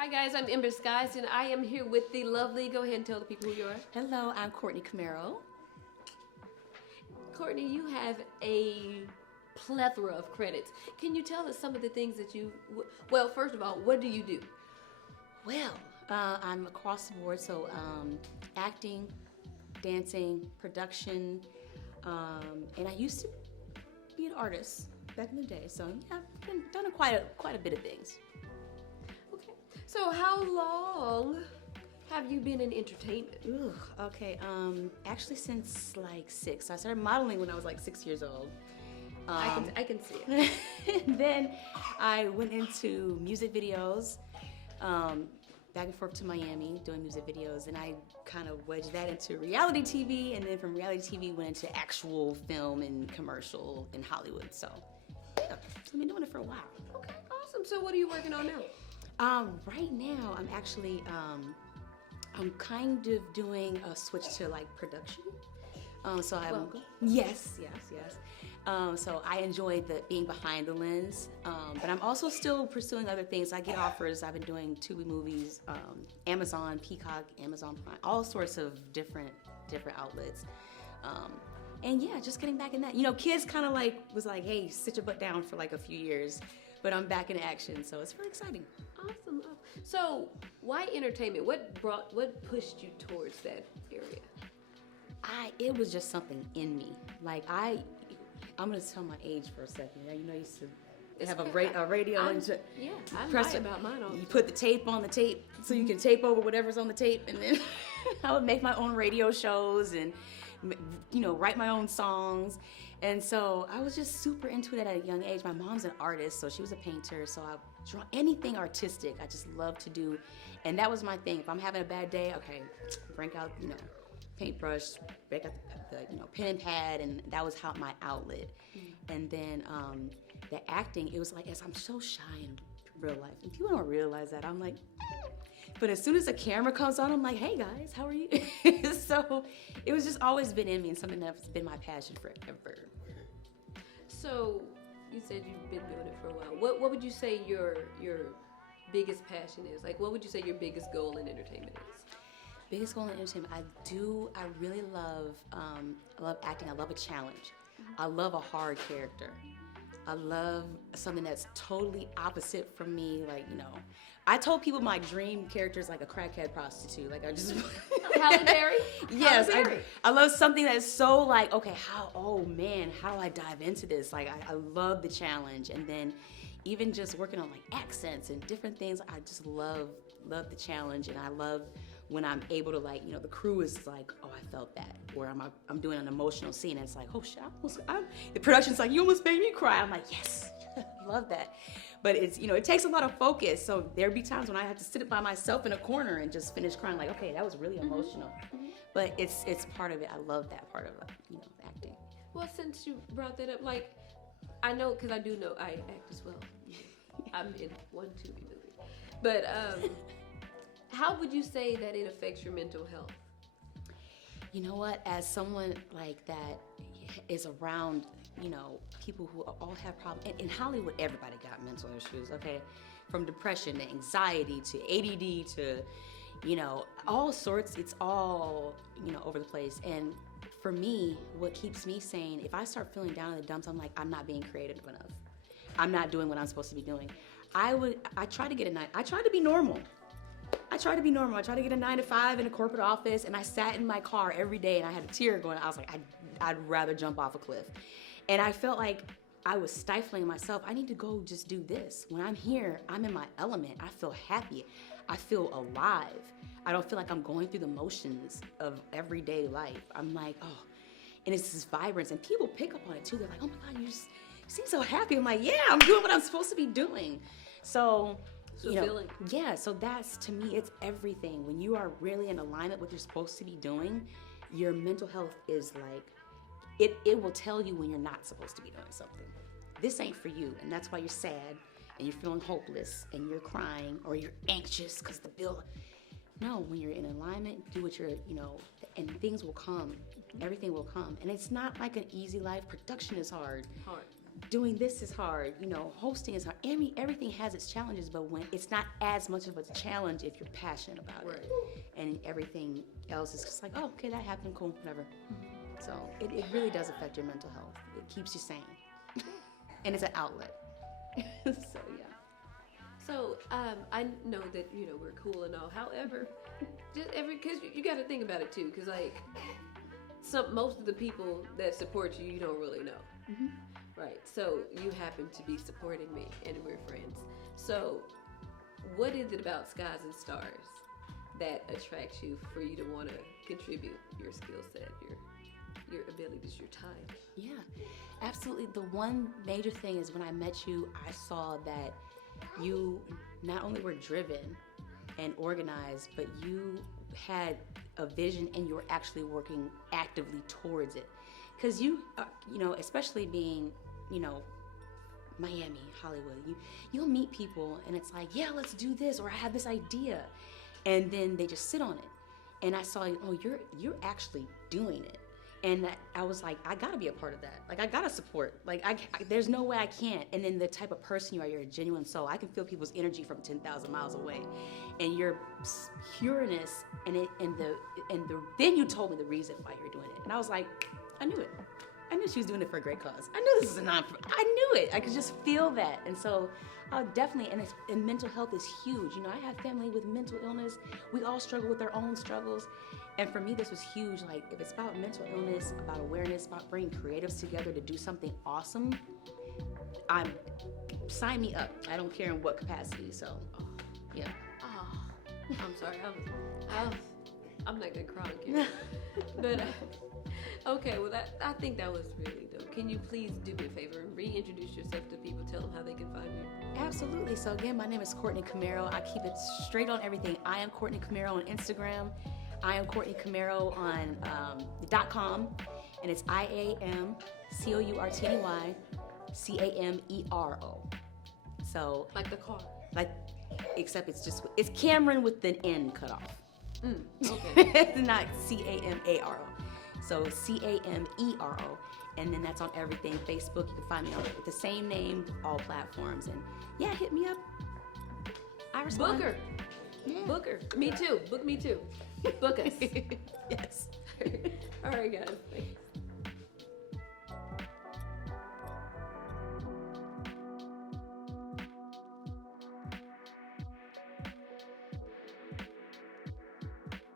Hi guys, I'm Ember Skeyez, and I am here with the lovely, go ahead and tell the people who you are. Hello, I'm Courtney Camero. Courtney, you have a plethora of credits. Can you tell us some of the things that you, well, first of all, what do you do? Well, I'm across the board, so acting, dancing, production, and I used to be an artist back in the day, so yeah, I've done quite a bit of things. Okay, so how long have you been in entertainment? Ooh, okay, actually since like 6. I started modeling when I was like 6 years old. I can see it. And then I went into music videos, back and forth to Miami doing music videos, and I kind of wedged that into reality TV, and then from reality TV went into actual film and commercial in Hollywood. So yeah, I've been doing it for a while. Okay, awesome. So what are you working on now? Right now I'm actually I'm kind of doing a switch to like production. So I'm Welcome. Yes. So I enjoy being behind the lens, but I'm also still pursuing other things. I get offers. I've been doing Tubi movies, Amazon, Peacock, Amazon Prime, all sorts of different outlets. And yeah, just getting back in that. You know, kids kind of like was like, hey, sit your butt down for like a few years, but I'm back in action, so it's really exciting. Awesome. So why entertainment? What pushed you towards that area? It was just something in me. Like I'm gonna tell my age for a second. You know, I used to have a radio I'm press lying about mine. You put the tape on the tape so you can tape over whatever's on the tape, and then I would make my own radio shows and, you know, write my own songs. And so I was just super into it at a young age. My mom's an artist, so she was a painter, so I draw anything artistic. I just love to do, and that was my thing. If I'm having a bad day, okay, break out, you know, paintbrush, break out the pen and pad, and that was my outlet. And then the acting, it was like, as I'm so shy in real life, and people don't realize that, I'm like, but as soon as the camera comes on, I'm like, hey guys, how are you? So it was just always been in me, and something that's been my passion forever. So you said you've been doing it for a while. What would you say your biggest passion is? Like, what would you say your biggest goal in entertainment is? Biggest goal in entertainment, I really love, I love acting. I love a challenge. I love a hard character. I love something that's totally opposite from me. Like, you know, I told people my dream character is like a crackhead prostitute. Like, I just Halle Berry? Yes, Halle Berry. I love something that's so like, okay, oh man, how do I dive into this? Like, I love the challenge. And then even just working on like accents and different things, I just love the challenge. And I love when I'm able to, like, you know, the crew is like, oh, I felt that. Or I'm doing an emotional scene and it's like, oh shit, the production's like, you almost made me cry. I'm like, yes, love that. But it's, you know, it takes a lot of focus. So there'd be times when I have to sit by myself in a corner and just finish crying, like, okay, that was really emotional. But it's part of it. I love that part of, you know, acting. Well, since you brought that up, like, I know, because I do know I act as well. I'm in one Tubi movie. But how would you say that it affects your mental health? You know what? As someone like that is around, you know, people who all have problems. In Hollywood, everybody got mental issues, okay? From depression to anxiety to ADD to, you know, all sorts. It's all, you know, over the place. And for me, what keeps me sane, if I start feeling down in the dumps, I'm like, I'm not being creative enough. I'm not doing what I'm supposed to be doing. I try to get I try to be normal. I try to get a 9-to-5 in a corporate office, and I sat in my car every day and I had a tear going. I was like, I'd rather jump off a cliff. And I felt like I was stifling myself. I need to go just do this. When I'm here, I'm in my element. I feel happy. I feel alive. I don't feel like I'm going through the motions of everyday life. I'm like, oh, and it's this vibrance, and people pick up on it too. They're like, oh my God, you seem so happy. I'm like, yeah, I'm doing what I'm supposed to be doing. So, you know, yeah, so that's, to me, it's everything. When you are really in alignment with what you're supposed to be doing, your mental health is like, it will tell you when you're not supposed to be doing something. This ain't for you, and that's why you're sad, and you're feeling hopeless, and you're crying, or you're anxious because the bill. No, when you're in alignment, do what you're, you know, and things will come. Everything will come. And it's not like an easy life. Production is hard. doing this is hard, you know, hosting is hard. Everything has its challenges, but when it's not as much of a challenge if you're passionate about it. And everything else is just like, oh, okay, that happened, cool, whatever. So it really does affect your mental health. It keeps you sane. And it's an outlet. So, yeah. So, I know that, you know, we're cool and all. However, because you got to think about it too, because like, most of the people that support you, you don't really know. Mm-hmm. Right. So you happen to be supporting me, and we're friends. So, what is it about Skeyez and Stars that attracts you for you to want to contribute your skill set, your abilities, your time? Yeah, absolutely. The one major thing is when I met you, I saw that you not only were driven and organized, but you had a vision and you were actually working actively towards it. Because you know, especially being, you know, Miami, Hollywood, you'll meet people and it's like, yeah, let's do this, or I have this idea. And then they just sit on it. And I saw, oh, you're actually doing it. And I was like, I gotta be a part of that. Like, I gotta support. Like, there's no way I can't. And then the type of person you are, you're a genuine soul. I can feel people's energy from 10,000 miles away. And your pureness, then you told me the reason why you're doing it. And I was like, I knew it. I knew she was doing it for a great cause. I knew this is I knew it. I could just feel that. And so I'll definitely, and mental health is huge. You know, I have family with mental illness. We all struggle with our own struggles. And for me, this was huge. Like, if it's about mental illness, about awareness, about bringing creatives together to do something awesome, sign me up. I don't care in what capacity. So, yeah. Oh, I'm sorry. I'm not gonna cry on camera. But okay, well, I think that was really dope. Can you please do me a favor and reintroduce yourself to people? Tell them how they can find you. Absolutely. So again, my name is Courtney Camero. I keep it straight on everything. I am Courtney Camero on Instagram. I am Courtney Camero on .com, and it's IAMCOURTNEY So like the car. Like, except it's Cameron with an N cut off. Okay. It's not CAMARO. So CAMERO, and then that's on everything. Facebook, you can find me on with the same name, all platforms, and yeah, hit me up. I respond. Booker. Yeah. Booker. Me too. Book me too. Book us. Yes. All right, guys.